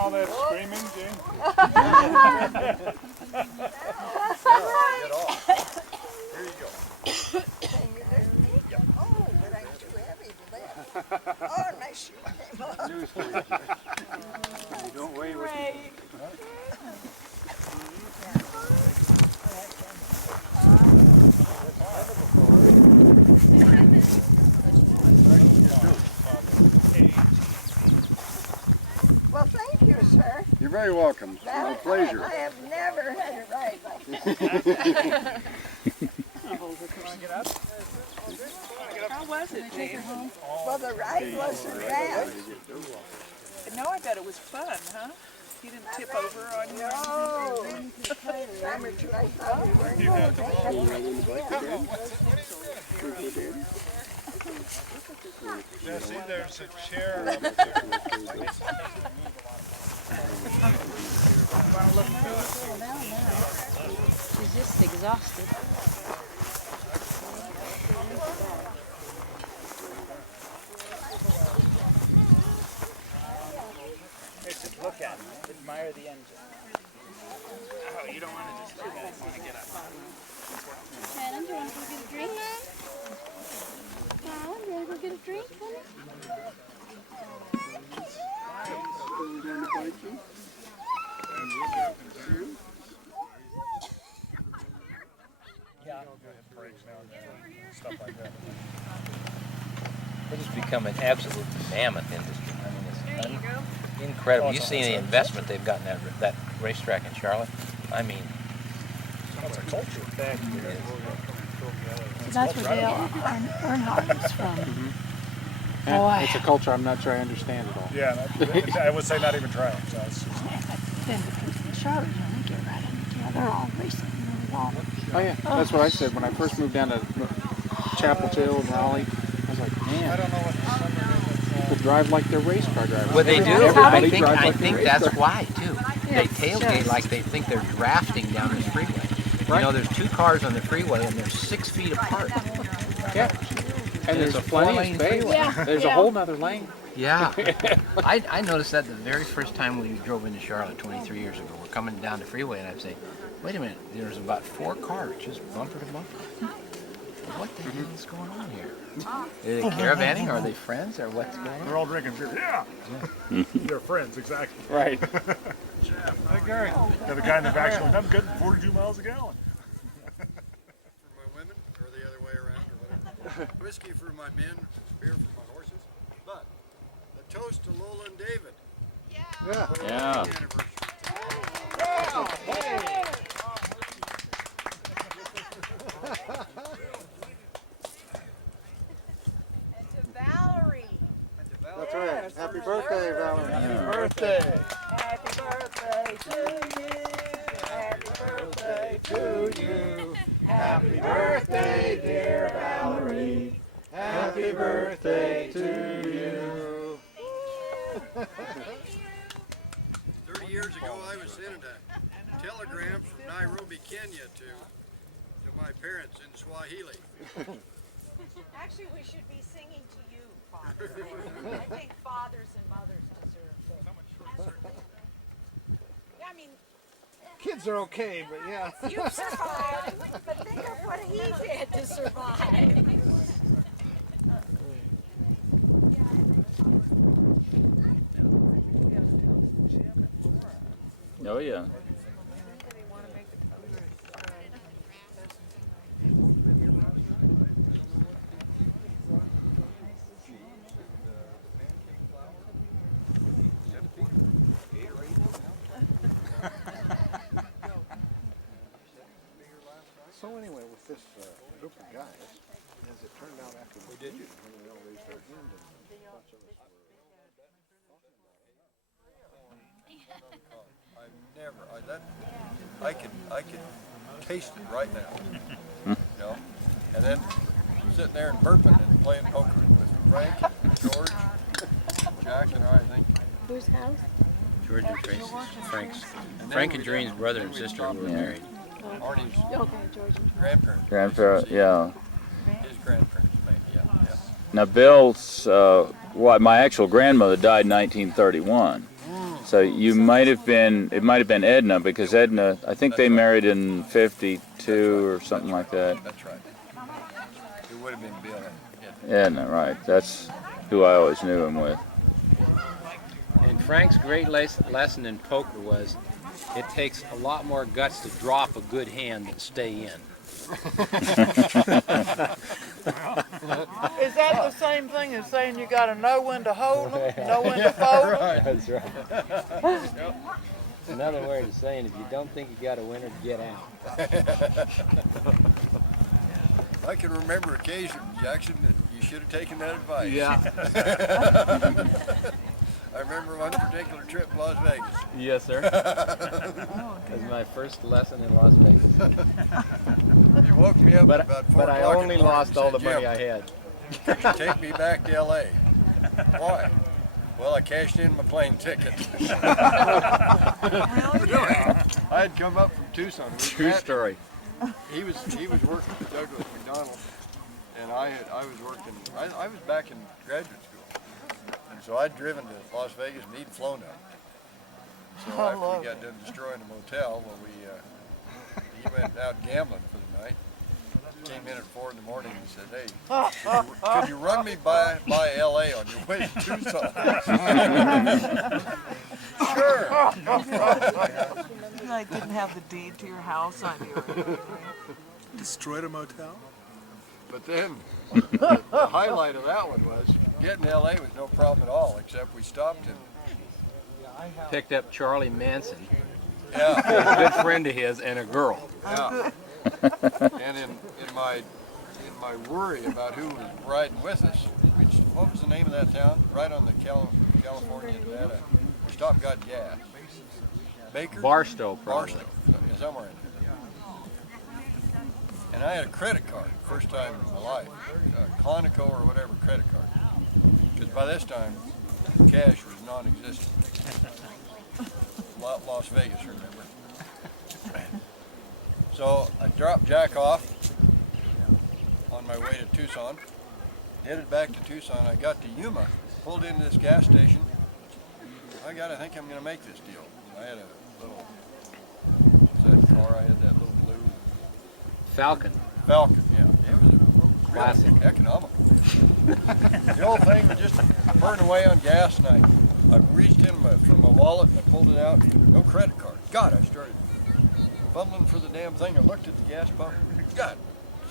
all that screaming, Jane? Get off. Here you go. Oh, but I'm too heavy to lift. Oh, my shoe came off. You don't weigh what you... Well, thank you, sir. You're very welcome. It's my pleasure. I have never had a ride like that. How was it, Jane? Well, the ride wasn't bad. No, I bet it was fun, huh? You didn't tip over on you? No. Amateur, I thought we weren't going to Jesse, there's a chair up there. She's just exhausted. Just look at it. Admire the engine. Oh, you don't want to just look at it. You want to get up. Shannon, do you want to go get a drink? Colin, do you want to go get a drink, honey? Yeah. Breaks now and stuff like that. It has become an absolute mammoth industry. I mean, it's incredible. You see the investment they've gotten at that racetrack in Charlotte. I mean, That's a culture. That's where Dale Earnhardt is from. Yeah, it's a culture I'm not sure I understand at all. Yeah, I would say not even trying. So it's just... Then Charlotte, you know, they get right in. Yeah, they're all racing. Oh yeah, that's what I said when I first moved down to Chapel Hill and Raleigh. I was like, man, I don't know what the summer people drive like they're race car drivers. well, they do. Everybody I drives like think they're that's race car. why too. They tailgate like they think they're drafting down this freeway. Right. You know, there's two cars on the freeway and they're 6 feet apart. Yeah, and there's a plenty of 4-lane space. freeway. Yeah. There's a whole nother lane. Yeah. I noticed that the very first time we drove into Charlotte 23 years ago. We're coming down the freeway and I'd say, wait a minute, there's about 4 cars just bumper to bumper. What the hell is going on here? Are they caravanning? Are they friends? Or what's going on? They're all drinking beer. Yeah. They're friends, exactly. Right. Hi, Gary. Yeah, the guy in the back's going, I'm getting 42 miles a gallon. For my women, or the other way around, or whatever. Whiskey for my men, beer for my horses. But a toast to Lola and David. Yeah. Yeah. And to Valerie. That's right. Happy birthday, Valerie. Happy birthday. Happy birthday to you. Happy birthday to you. Happy birthday, dear Valerie. Happy birthday to you. 30 years ago, I was sending a telegram from Nairobi, Kenya to my parents in Swahili. Actually, we should be singing to you, Father. I think fathers and mothers deserve this. I mean, Kids are okay, but yeah. you survived, but think of what he did to survive. Oh yeah. So anyway, with this group of guys, as it turned out after we did it, when we all raised our hand and a bunch of us were I can taste it right now. You know? And then sitting there and burping and playing poker with Frank and George, Jack and I think. Whose house? George and Tracy's, Frank's. Frank and Doreen's brother and sister who were married. Arnie's Okay, George. grandparents. Grandparent, yeah. His grandparents, maybe, yeah. Now Bill's, my actual grandmother died in 1931. So you might have been, it might have been Edna, because Edna, I think they married in 52 or something like that. That's right. It would have been Bill. Edna, right. That's who I always knew him with. And Frank's great lesson in poker was, it takes a lot more guts to drop a good hand than stay in. Is that the same thing as saying you got to know when to hold them, know when to fold them? That's right. Another way of saying, if you don't think you got a winner, get out. I can remember occasions, Jackson, that you should have taken that advice. Yeah. I remember one particular trip to Las Vegas. Yes, sir. That was my first lesson in Las Vegas. You woke me up at about 4 But I o'clock in only the morning lost and all the said, money "Jim, I had. could you take me back to L.A.? Why? Well, I cashed in my plane ticket. I had come up from Tucson. True story. He was working for Douglas McDonald, and I was working. I was back in graduate school, and so I'd driven to Las Vegas and he'd flown up. So after we got done destroying the motel, well, he went out gambling for the night. Came in at 4 in the morning and said, "Hey, could you run me by L.A. on your way to Tucson?" Sure. I didn't have the deed to your house on you. Destroyed a motel? But then the highlight of that one was getting to L.A. was no problem at all, except we stopped and Picked up Charlie Manson, yeah, a good friend of his, and a girl. yeah. And in my worry about who was riding with us, what was the name of that town? Right on the California, Nevada. We stopped and got gas. Baker? Barstow, probably. Barstow, somewhere in there. And I had a credit card, first time in my life, Conoco or whatever credit card. Because by this time, cash was non-existent. Las Vegas, remember? So I dropped Jack off on my way to Tucson, headed back to Tucson. I got to Yuma, pulled into this gas station. I think I'm going to make this deal. I had a little, what's that car? I had that little blue Falcon. Falcon, yeah. It was a Classic. really economical. The old thing was just burning away on gas, and I reached in from my wallet and I pulled it out. No credit card. God, I started fumbling for the damn thing. I looked at the gas pump. God,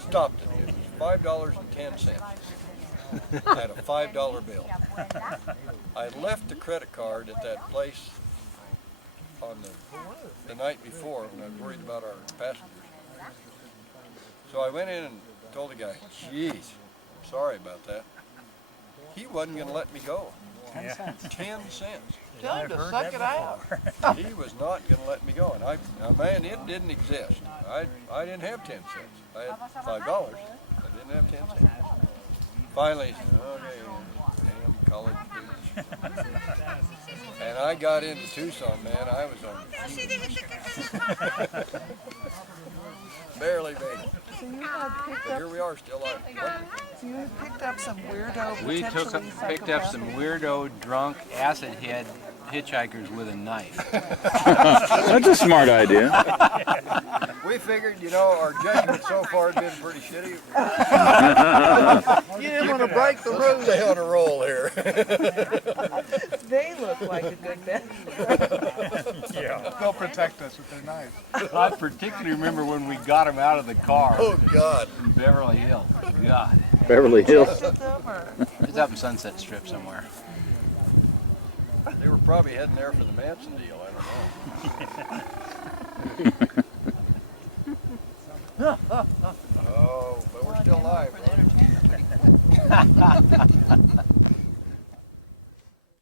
stopped it. It was $5.10. I had a $5 bill. I left the credit card at that place on the night before when I was worried about our passengers. So I went in and told the guy, "Geez, I'm sorry about that." He wasn't going to let me go. 10 cents. Tell him to suck it out. He was not going to let me go. And now, man, it didn't exist. I didn't have 10 cents. I had $5. I didn't have 10 cents. Finally, he said, "Okay, damn college students." And I got into Tucson, man. I was on barely made it. So you had picked But up, here we are, still on. so you had picked up some weirdo, We potentially picked up psychopathic- some weirdo, drunk, acid head hitchhikers with a knife. That's a smart idea. We figured, our judgment so far had been pretty shitty. You didn't want to break the rules. Stay on a roll here. They look like a good bet. Yeah. They'll protect us with their knives. I particularly remember when we got him out of the car Oh, God. in Beverly Hills. God. Beverly Hills. Them or- It's up in Sunset Strip somewhere. They were probably heading there for the Manson deal. I don't know. Oh, but we're still live.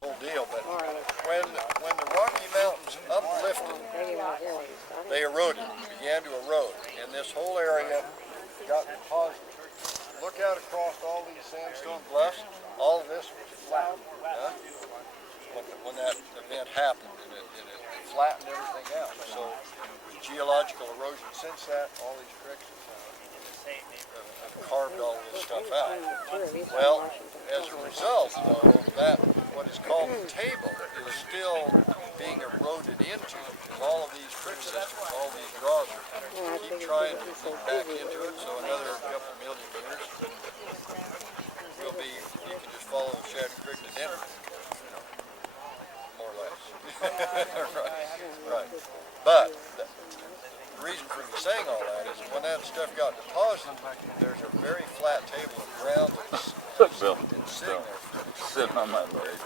Whole deal, but when the Rocky Mountains uplifted, they eroded, began to erode, and this whole area got deposited. Look out across all these sandstone bluffs. All of this was flat. Huh? When that event happened, and it flattened everything out. So geological erosion since that, all these creeks have carved all this stuff out. Well, as a result, though, that what is called the table is still being eroded into because all of these creek systems, all these draws are keep trying to get back into it. So another couple million years will be, you can just follow the Chadron Creek to Denver, you know, more or less. right. But the reason for me saying all that is when that stuff got deposited, there's a very flat table of ground that's Bill, been sitting there for sitting on my leg.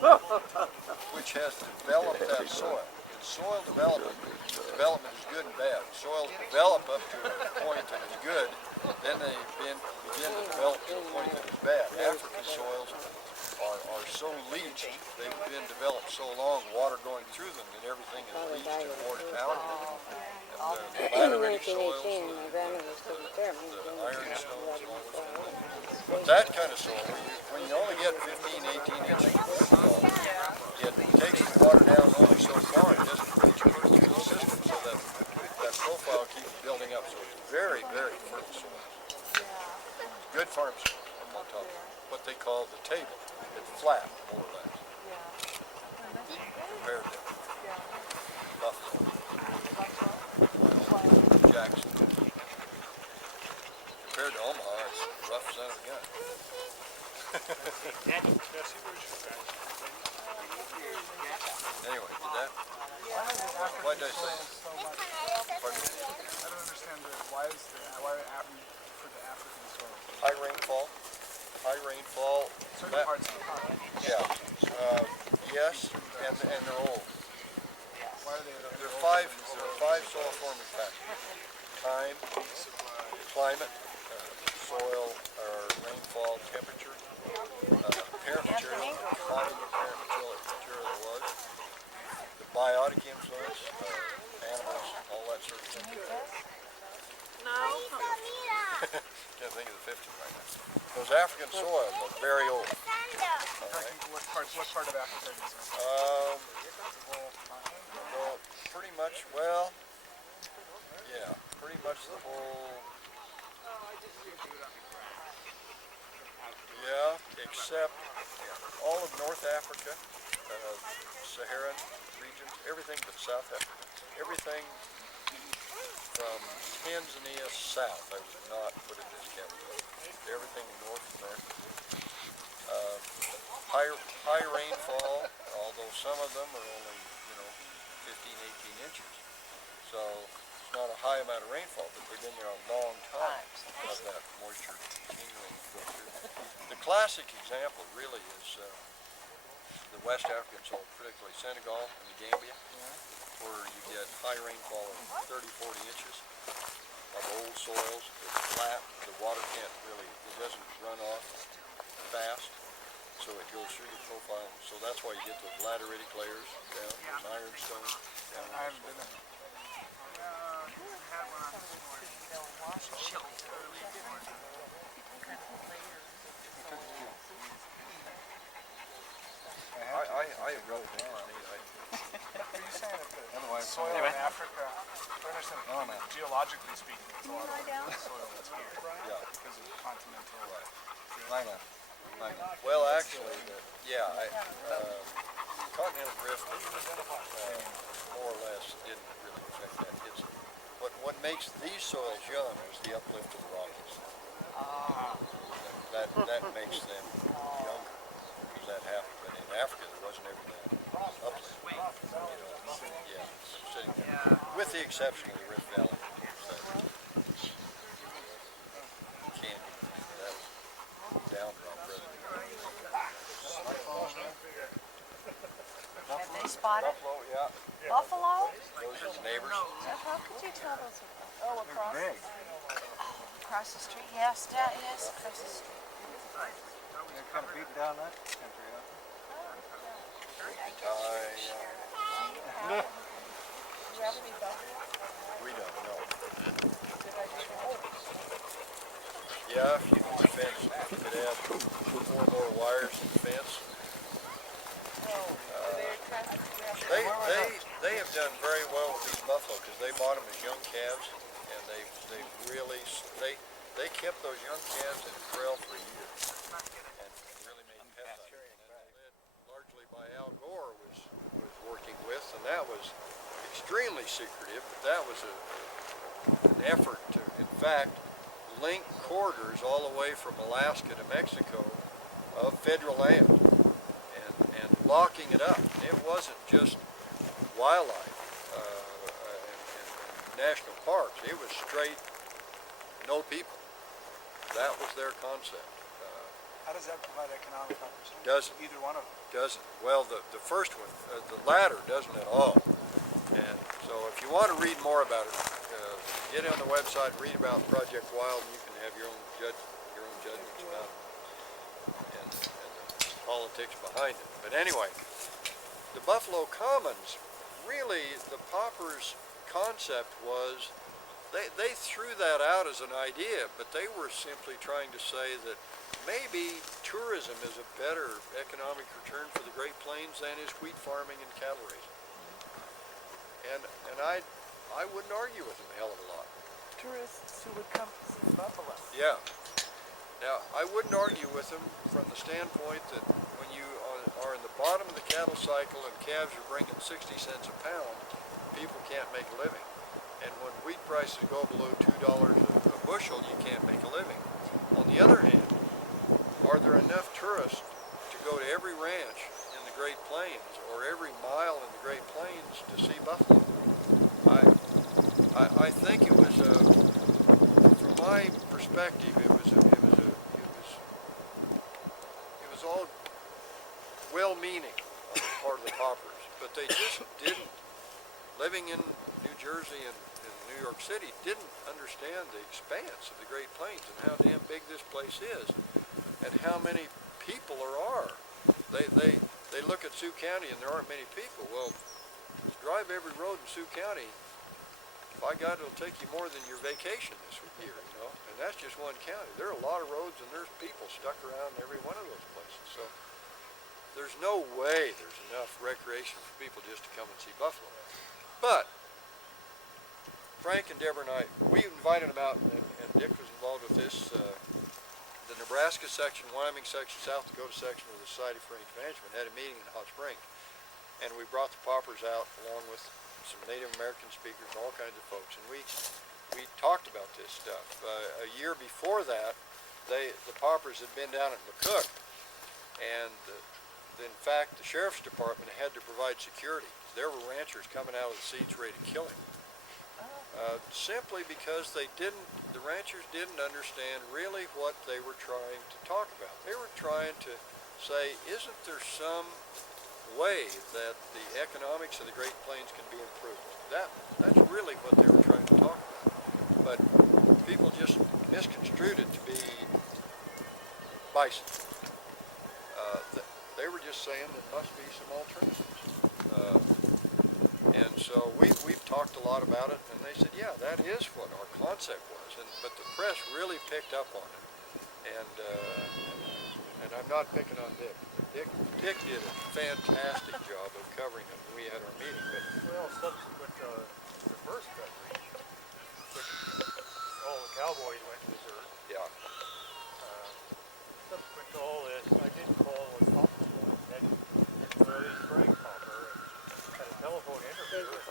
time, which has developed that soil. And soil development is good and bad. Soils develop up to a point that is good, then they begin to develop to a point that is bad. African soils are so leached, they've been developed so long, water going through them, that everything is leached and washed out. And the lateritic soils, the iron stones, and all those kind of things. But that kind of soil, when you only get 15, 18 inches of rainfall, it takes the water down only so far, it doesn't reach through the system, so that profile keeps building up. So it's very, very fertile soil. Good farm soil, I'm on top of it. What they call the table. It's flat, more or less. Compared to Buffalo, Jackson. Compared to Omaha, it's rough son of a gun. Anyway, did that? Why did I say that? Pardon me? I don't understand why for the African soil? High rainfall. High rainfall. Certain parts of the continent. Yeah. Yes, and they're old. Why are they? There are five soil forming factors: time, climate, soil or rainfall, temperature, parent material, quantity of parent material there was, the biotic influence, animals, all that sort of thing. Can't think of the 50 right now. Those African soils are very old. All right. What part of Africa is this? Well, pretty much. Well, yeah, pretty much the whole. Yeah, except all of North Africa, Saharan regions, everything but South Africa, everything from Tanzania south. I would not put in this category. Everything north from there. High rainfall, although some of them are only 15, 18 inches. So it's not a high amount of rainfall, but they've been there a long time of that moisture continuing to go through. The classic example really is the West African soil, particularly Senegal and the Gambia, where you get high rainfall of 30, 40 inches of old soils. It's flat, the water can't really, it doesn't run off fast, so it goes through the profile. So that's why you get those lateritic layers down, those ironstone down. I haven't been there. I really think it's neat. Are you saying that the soil in Africa, I understand, geologically speaking, it's a lot of soil that's here because of continental Well, actually, continental drift more or less didn't really affect that. It's what makes these soils young is the uplift of the Rockies. That makes them younger because that happened. But in Africa, there wasn't ever that uplift. Sitting there, with the exception of the Rift Valley. Canyon, that was down drop rather than Have they spotted Buffalo, yeah. buffalo? Those are the neighbors. How could you tell those apart? Oh, across. Across the street? Yes, yes, across the street. They're kind of beating down that country, huh? You have any buffalo? We don't know. Yeah, if you could fence, if you could add 4 more wires to the fence. They have done very well with these buffalo because they bought them as young calves, and they really they kept those young calves in corral for a year and really made pets out of it. And led largely by Al Gore was working with, and that was extremely secretive, but that was an effort to, in fact, link corridors all the way from Alaska to Mexico of federal land and locking it up. It wasn't just wildlife and national parks. It was straight no people. That was their concept. How does that provide economic opportunity? Doesn't. Either one of them. Doesn't. Well, the first one, the latter, doesn't at all. And so if you want to read more about it, get on the website, read about Project Wild, and you can have your own judgments about it and the politics behind it. But anyway, the Buffalo Commons, really, the Poppers' concept was, they threw that out as an idea, but they were simply trying to say that maybe tourism is a better economic return for the Great Plains than is wheat farming and cattle raising. And I wouldn't argue with them a hell of a lot. Tourists who would come to see buffalo. Yeah. Now, I wouldn't argue with them from the standpoint that when you are in the bottom of the cattle cycle and calves are bringing 60 cents a pound, people can't make a living. And when wheat prices go below $2 a bushel, you can't make a living. On the other hand, are there enough tourists to go to every ranch in the Great Plains or every mile in the Great Plains to see buffalo? I think it was from my perspective, it was all well-meaning on the part of the Poppers, but they just didn't. Living in New Jersey and New York City, didn't understand the expanse of the Great Plains and how damn big this place is, and how many people there are. They look at Sioux County and there aren't many people. Well, drive every road in Sioux County. By God, it'll take you more than your vacation this year, you know. And that's just one county. There are a lot of roads and there's people stuck around every one of those places. So there's no way there's enough recreation for people just to come and see buffalo. But Frank and Deborah and I, we invited them out, and Dick was involved with this. The Nebraska section, Wyoming section, South Dakota section of the Society for Range Management had a meeting in Hot Springs, and we brought the Poppers out along with some Native American speakers and all kinds of folks, and we talked about this stuff. A year before that, the Poppers had been down at McCook, and in fact, the sheriff's department had to provide security. There were ranchers coming out of the seats ready to kill him. Simply because the ranchers didn't understand really what they were trying to talk about. They were trying to say, isn't there some way that the economics of the Great Plains can be improved? That's really what they were trying to talk about. But people just misconstrued it to be bison. They were just saying there must be some alternatives. And so we've talked a lot about it, and they said, yeah, that is what our concept was. But the press really picked up on it. And I'm not picking on Dick. Dick did a fantastic job of covering it when we had our meeting. But Well, subsequent to the first federation, which all the cowboys went to desert. yeah, Subsequent to all this, I did call with Popper, next early spring Popper, and had a telephone interview with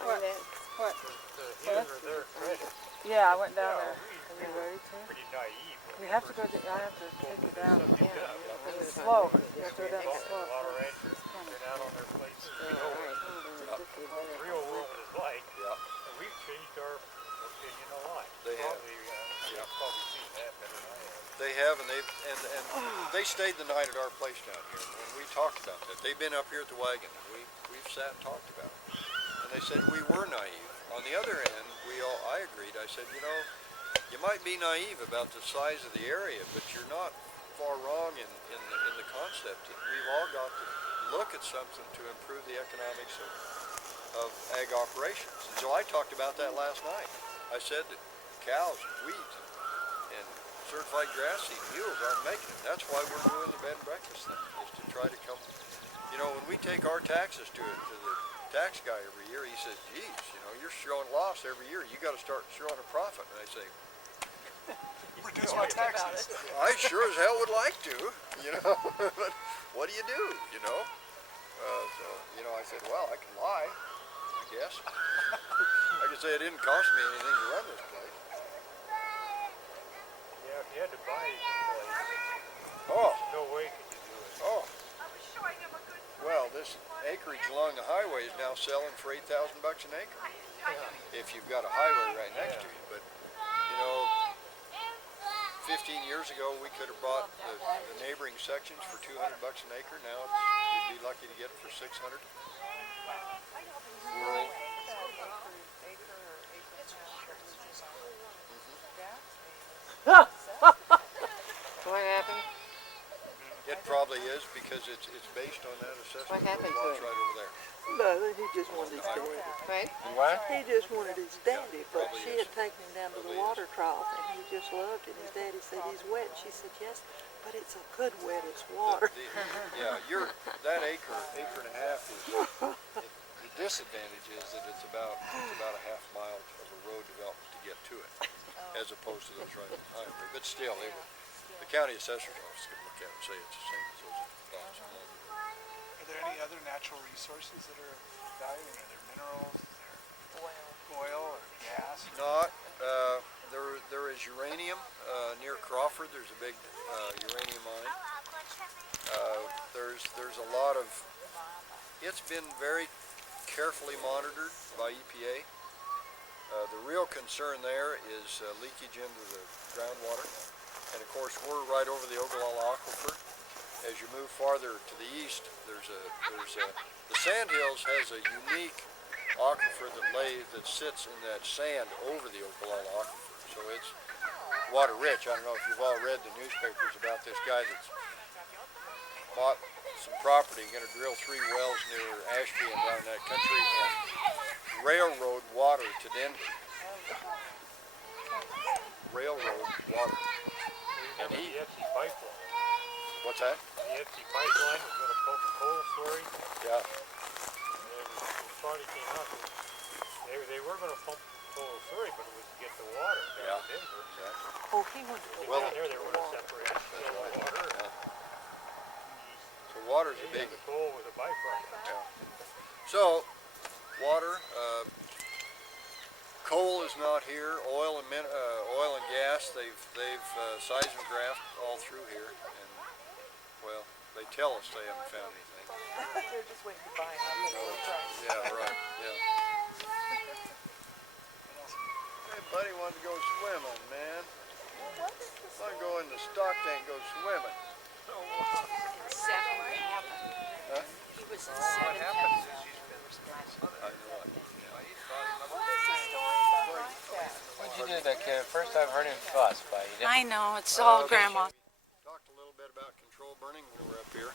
What? to his or their credit. Yeah, I went down Yeah, there. we were pretty naive. You have to go. I have to take you down. Subject Yeah, up. it's slow. You have to go down A slow. lot of ranchers been out on their places. We know what the real world is like, yeah, and we've changed our opinion a lot. They have. You've probably seen that better than I have. they have, and they stayed the night at our place down here, and we talked about that. They've been up here at the wagon, and we've sat and talked about it. And they said we were naive. On the other end, I agreed. I said, you know, you might be naive about the size of the area, but you're not far wrong in the concept that we've all got to look at something to improve the economics of ag operations. And so I talked about that last night. I said that cows and wheat and certified grass seed mules aren't making it. That's why we're doing the bed and breakfast thing, is to try to come, you know, when we take our taxes to the tax guy every year. He says, geez, you know, you're showing loss every year. You got to start showing a profit. And I say, Reduce my taxes. I sure as hell would like to, you know, but what do, you know? So, you know, I said, well, I can lie, I guess. I can say it didn't cost me anything to run this place. Yeah, if you had to buy it, like, Oh, no way could you do it. oh. Well, this acreage along the highway is now selling for $8,000 an acre. If you've got a highway right next to you. But, you know, 15 years ago, we could have bought the neighboring sections for $200 an acre. Now you'd be lucky to get it for $600. Rural. What happened? It probably is because it's based on that assessment. What happened to Lots him? right over there. Nothing, he just wanted his daddy. Right? What? He just wanted his daddy, but probably she is. had taken him down to the Probably water trough and he just loved it. His daddy said he's wet. And she said, yes, but it's a good wet, it's water. Yeah, that acre and a half is, the disadvantage is that it's about a half mile of a road development to get to it, as opposed to those right on the highway. But still, the county assessor's office can look at it and say it's the same as those lots. Are there any other natural resources that are of value? Are there minerals? Is there oil or gas? Not. There is uranium near Crawford. There's a big uranium mine. There's a lot of. It's been very carefully monitored by EPA. The real concern there is leakage into the groundwater, and of course we're right over the Ogallala Aquifer. As you move farther to the east, the Sandhills has a unique aquifer that sits in that sand over the Ogallala Aquifer. So it's water rich. I don't know if you've all read the newspapers about this guy that's bought some property, going to drill 3 wells near Ashby and down in that country and railroad water to Denver. Railroad water. And Remember the FC pipeline? what's that? The FC pipeline was going to pump a coal storage. Yeah. And it finally came out that they were going to pump coal storage, but it was to get the water down to Denver. Oh, he wanted to Well, Down there they were going to separate the water. So water's a Yeah, big. the coal was a byproduct. So, water, coal is not here. Oil and gas. They've seismographed all through here, and well, they tell us they haven't found anything. They're just waiting to buy it up at a low price. Yeah, right. Yeah. Hey, buddy, wanted to go swimming, man. Want to go in the stock tank, go swimming. Huh? He was in 7th heaven. I know it. What'd you do that kid? First I've heard him fuss, but you didn't. I know, it's all grandma. Talked a little bit about control burning when we were up here.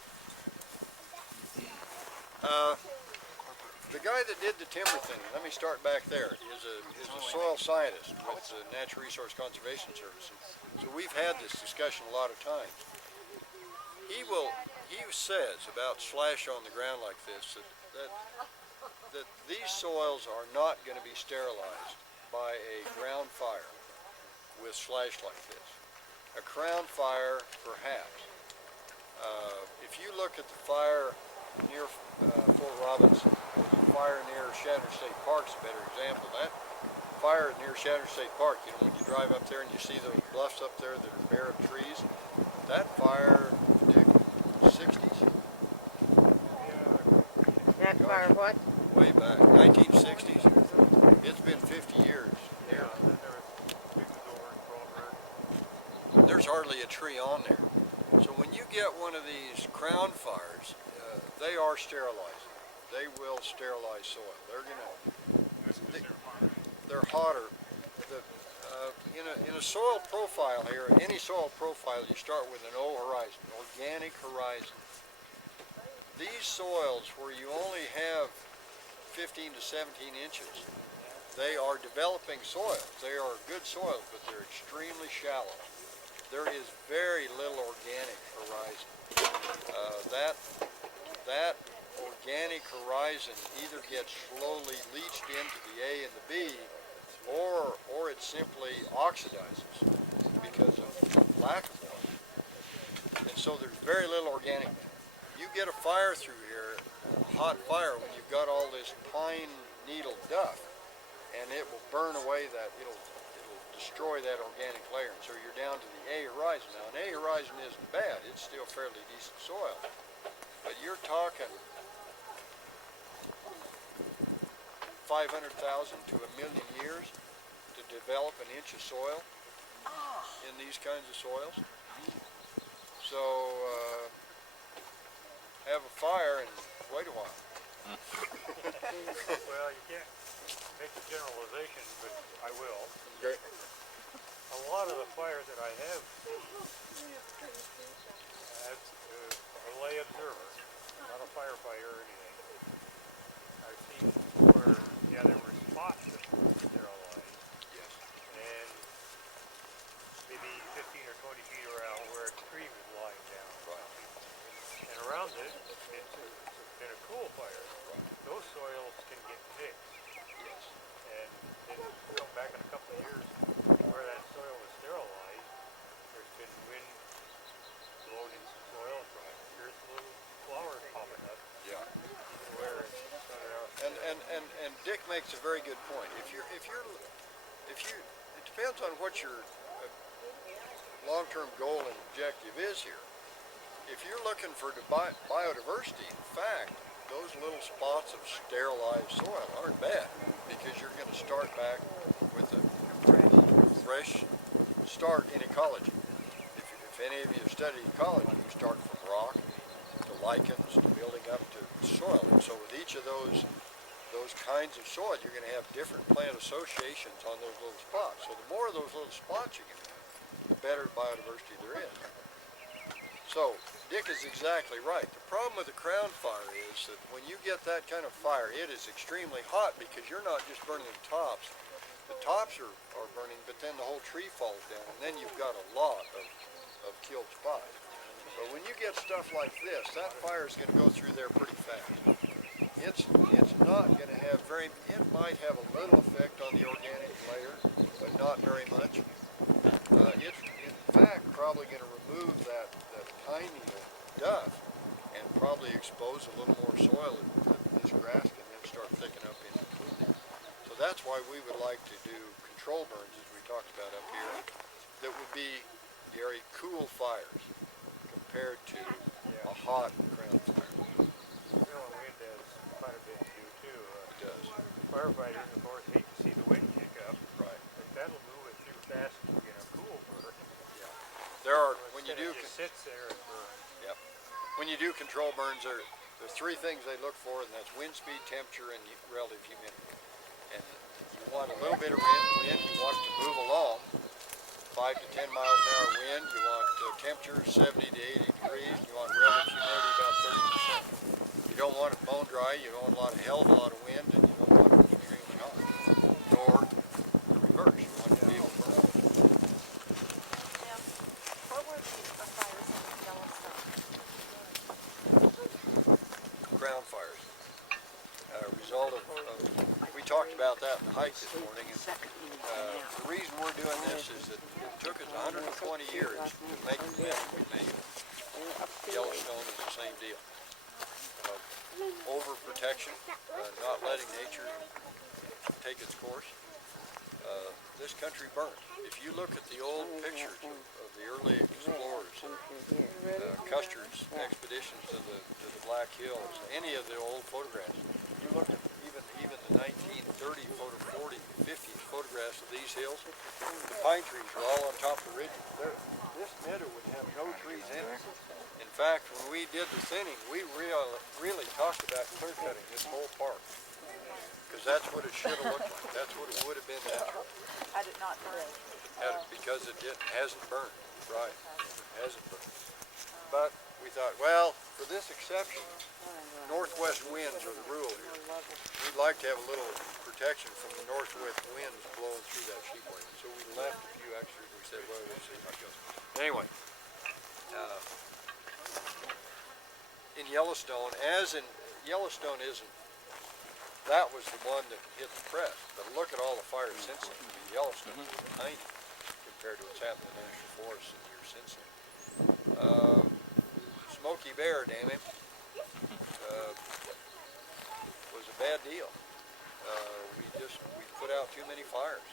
The guy that did the timber thing, let me start back there, is a soil scientist with the Natural Resource Conservation Service. So we've had this discussion a lot of times. He says about slash on the ground like this that these soils are not going to be sterilized by a ground fire with slash like this. A crown fire, perhaps. If you look at the fire near Fort Robinson, the fire near Chadron State Park's a better example. That fire near Chadron State Park, you know, when you drive up there and you see those bluffs up there that are bare of trees, that fire, Dick, 60s? That fire what? Way back, 1960s. It's been 50 years. Yeah, and then there was pictures over in Crawford. There's hardly a tree on there. So when you get one of these crown fires, they are sterilizing. They will sterilize soil. They're hotter. In a soil profile here, any soil profile, you start with an O horizon, organic horizon. These soils where you only have 15 to 17 inches, they are developing soils. They are good soils, but they're extremely shallow. There is very little organic horizon. That organic horizon either gets slowly leached into the A and the B, or it simply oxidizes because of lack of water. And so there's very little organic matter. You get a fire through here, a hot fire, when you've got all this pine needle duff, and it will burn away that, it'll destroy that organic layer. And so you're down to the A horizon. Now an A horizon isn't bad, it's still fairly decent soil. But you're talking 500,000 to 1,000,000 years to develop an inch of soil in these kinds of soils. So have a fire and wait a while. Well, you can't make a generalization, but I will. Okay. A lot of the fires that I have seen as a lay observer, not a firefighter or anything, I've seen where, yeah, there were spots that were sterilized, Yes. and maybe 15 or 20 feet around where a tree was lying down. And around it, it's been a cool fire. Those soils can get fixed. Yes. And then come back in a couple of years where that soil was sterilized, there's been wind blowing in some soil. Here's little flowers popping up. Yeah. Where it's started out. And Dick makes a very good point. It depends on what your long-term goal and objective is here. If you're looking for biodiversity, in fact, those little spots of sterilized soil aren't bad because you're going to start back with a fresh start in ecology. If any of you have studied ecology, you start from rock to lichens to building up to soil. And so with each of those kinds of soil, you're going to have different plant associations on those little spots. So the more of those little spots you can have, the better biodiversity there is. So Dick is exactly right. The problem with the crown fire is that when you get that kind of fire, it is extremely hot because you're not just burning the tops. The tops are burning, but then the whole tree falls down, and then you've got a lot of killed spots. But when you get stuff like this, that fire is going to go through there pretty fast. It's not going to have it might have a little effect on the organic layer, but not very much. It's in fact probably going to remove that tiny duff and probably expose a little more soil that this grass can then start thickening up in between there. So that's why we would like to do control burns, as we talked about up here, that would be very cool fires compared to a hot crown fire. Well, wind has quite a bit to do too. It does. Firefighters, of course, hate to see the wind kick up. Right. But that'll move it through fast to get a cool burn. Yeah. There are, So when you instead do, it just sits there and burns. yep. When you do control burns, there's three things they look for, and that's wind speed, temperature, and relative humidity. And you want a little bit of wind, you want it to move along, 5 to 10 miles an hour wind, you want temperature 70 to 80 degrees, you want relative humidity about 30%. You don't want it bone dry, you don't want a hell of a lot of wind, and you don't want it extremely hot. Nor the reverse, you want it to be able to burn. What were the fires in Yellowstone? Ground fires. Result of we talked about that in the hike this morning. And, the reason we're doing this is that it took us 120 years to make the method we made. Yellowstone is the same deal. Overprotection, not letting nature take its course. This country burnt. If you look at the old pictures of the early explorers, Custer's expeditions to the Black Hills, any of the old photographs, you look at even the 1930 40, 50s photographs of these hills, the pine trees are all on top of the ridges. This meadow would have no trees in it. In fact, when we did the thinning, we really talked about clear cutting this whole park. Because that's what it should have looked like. That's what it would have been naturally. Had it not burned? Because it hasn't burned. Right. It hasn't burned. But we thought, well, for this exception, northwest winds are the rule here. We'd like to have a little protection from the northwest winds blowing through that sheepwagon. So we left a few extras. We said, well, we'll see how it goes. Anyway, in Yellowstone, as in Yellowstone isn't, that was the one that hit the press, but look at all the fires since then. I mean, Yellowstone is tiny compared to what's happened in the National Forest in the years since then. Smokey Bear, damn him, was a bad deal. We put out too many fires,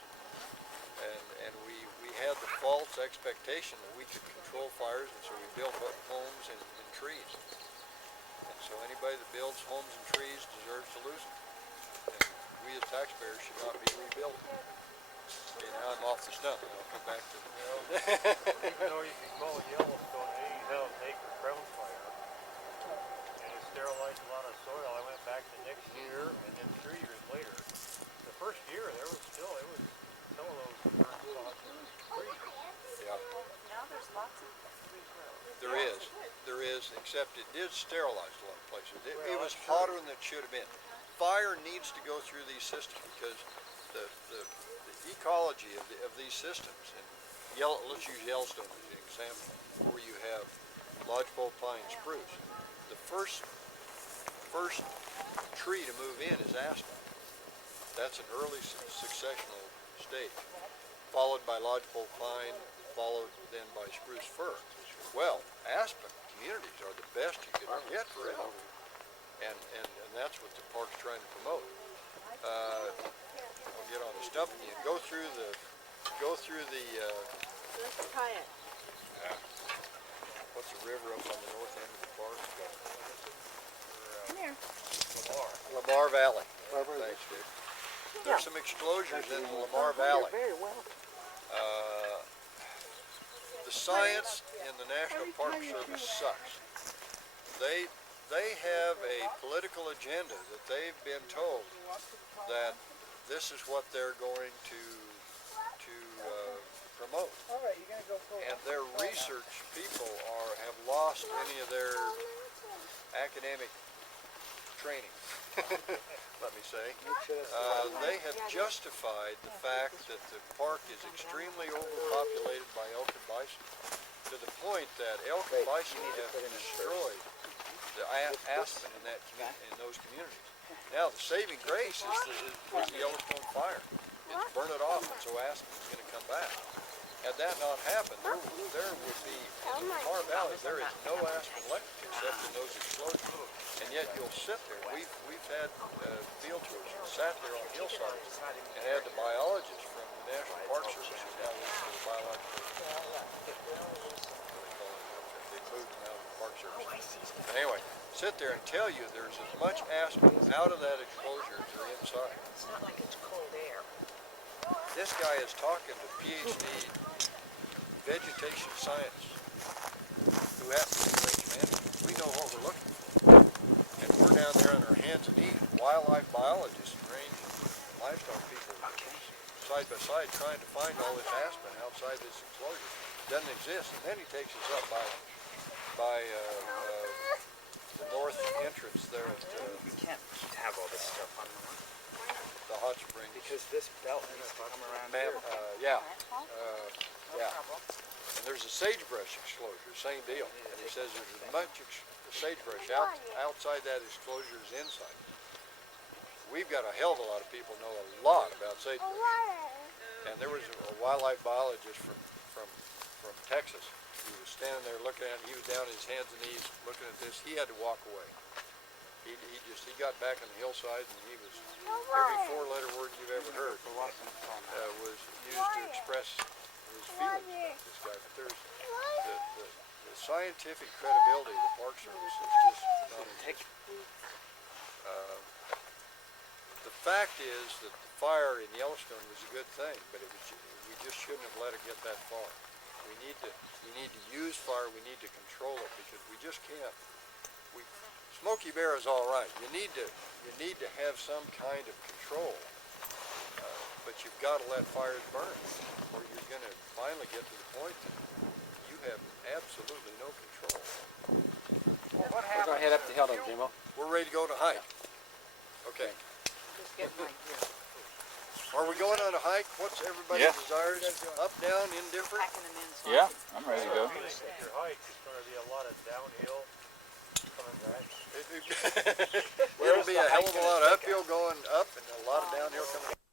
and we had the false expectation that we could control fires, and so we built up homes and trees. And so anybody that builds homes and trees deserves to lose them. And we as taxpayers should not be rebuilding. Okay, now I'm off the stump, and I'll come back to the Even though you can call Yellowstone an 80,000-acre crown fire, and it sterilized a lot of soil. I went back the next year, and then 3 years later, the first year there was still, it was some of those burnt spots were trees. Yeah. Now there's lots of regrowth. There is, except it did sterilize a lot of places. It was hotter than it should have been. Fire needs to go through these systems because the ecology of these systems, and let's use Yellowstone as an example, where you have lodgepole pine spruce. The first tree to move in is aspen. That's an early successional stage, followed by lodgepole pine, followed then by spruce fir. Well, aspen communities are the best you could get for elk, and that's what the park's trying to promote. I'll get on the stump again. Go through the. Let's try it. What's the river up on the north end of the park? Come here. Lamar Valley. Thanks, Dick. There's some exclosures in the Lamar Valley. Very well. The science in the National Park Service sucks. They have a political agenda that they've been told that this is what they're going to promote. And their research people have lost any of their academic training, let me say. They have justified the fact that the park is extremely overpopulated by elk and bison, to the point that elk and bison have destroyed the aspen in those communities. Now the saving grace is the Yellowstone fire. It's burn it off, and so aspen is going to come back. Had that not happened, there would be, in the Lamar Valley, there is no aspen left except in those explosions. And yet you'll sit there. We've had field tours and sat there on hillsides and had the biologists from the National Park Service who now work for the biological. They moved them out of the Park Service. But anyway, sit there and tell you there's as much aspen out of that exposure as there inside. It's not like it's cold air. This guy is talking to PhD vegetation scientists who happen to be range managers. We know what we're looking for. And we're down there on our hands and knees, wildlife biologists and range livestock people side by side trying to find all this aspen outside this enclosure. Doesn't exist. And then he takes us up by the north entrance there at You can't have all this stuff on the hot springs. because this belt has to come around Yeah. here. Yeah. And there's a sagebrush exclosure, same deal. And he says there's as much sagebrush outside that exclosure as inside. We've got a hell of a lot of people know a lot about sagebrush. And there was a wildlife biologist from Texas. He was standing there looking at it. He was down on his hands and knees looking at this. He had to walk away. He got back on the hillside and he was, every four-letter word you've ever heard was used to express his feelings about this guy. But there's the scientific credibility of the Park Service is just non-existent. The fact is that the fire in Yellowstone was a good thing, but we just shouldn't have let it get that far. We need to use fire. We need to control it because we just can't. Smokey Bear is all right. You need to have some kind of control, but you've got to let fires burn, or you're going to finally get to the point that you have absolutely no control. Well, what happened? We're going to head up the hill though, Jimbo. We're ready to go to hike. Okay. Just get my gear. Are we going on a hike? What's everybody's desires? Up, down, indifferent? Packing them in. So Yeah, I'm ready to go. I think your hike is going to be a lot of downhill coming back. a hell of a lot of uphill going up and a lot of downhill coming down.